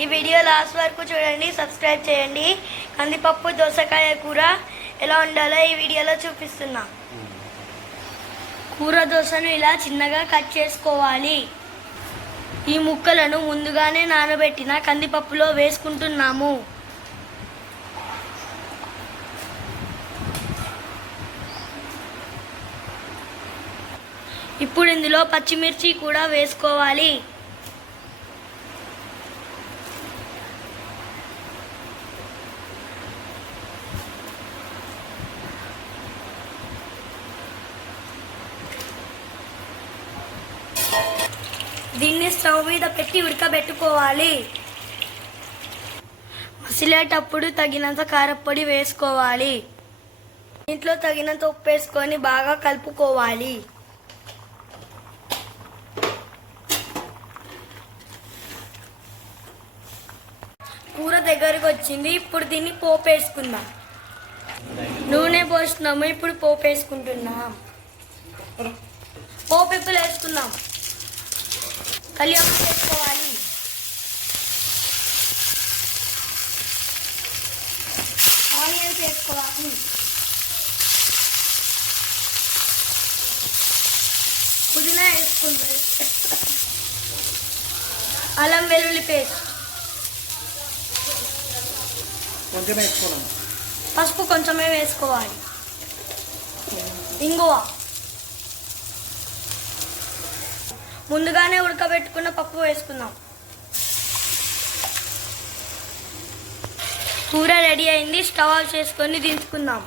ఈ video last వరకు చూడండి, సబ్స్క్రైబ్ చేయండి. కందిపప్పు దోసకాయ కూర ఎలా ఉండాలో ఈ వీడియోలో చూపిస్తున్నా. కూర దోసను ఇలా చిన్నగా కట్ చేసుకోవాలి. ఈ ముక్కలను ముందుగానే నానబెట్టిన కందిపప్పులో వేసుకుంటున్నాము. ఇప్పుడు ఇందులో పచ్చిమిర్చి కూడా వేసుకోవాలి. దీన్ని స్టవ్ మీద పెట్టి ఉడకబెట్టుకోవాలి. మసిలేటప్పుడు తగినంత కారపొడి వేసుకోవాలి. ఇంట్లో తగినంత ఉప్పు వేసుకొని బాగా కలుపుకోవాలి. కూర దగ్గరకు వచ్చింది. ఇప్పుడు దీన్ని పోపు వేసుకుందాం. నూనె పోస్తున్నాము. ఇప్పుడు పోపు వేసుకుంటున్నాం. పోపు ఇప్పుడు వేసుకుందాం. కలియాకు వేసుకోవాలి. ఆనియన్స్ వేసుకోవాలి. పుదీనా వేసుకుంటారు. అల్లం వెల్లుల్లి పేస్ట్ కొంచెం వేసుకోవాలి. పసుపు కొంచెమే వేసుకోవాలి. ఇంగువ, ముందుగానే ఉడకబెట్టుకున్న పప్పు వేసుకుందాం. కూర రెడీ అయింది. స్టవ్ ఆఫ్ చేసుకొని దించుకుందాం.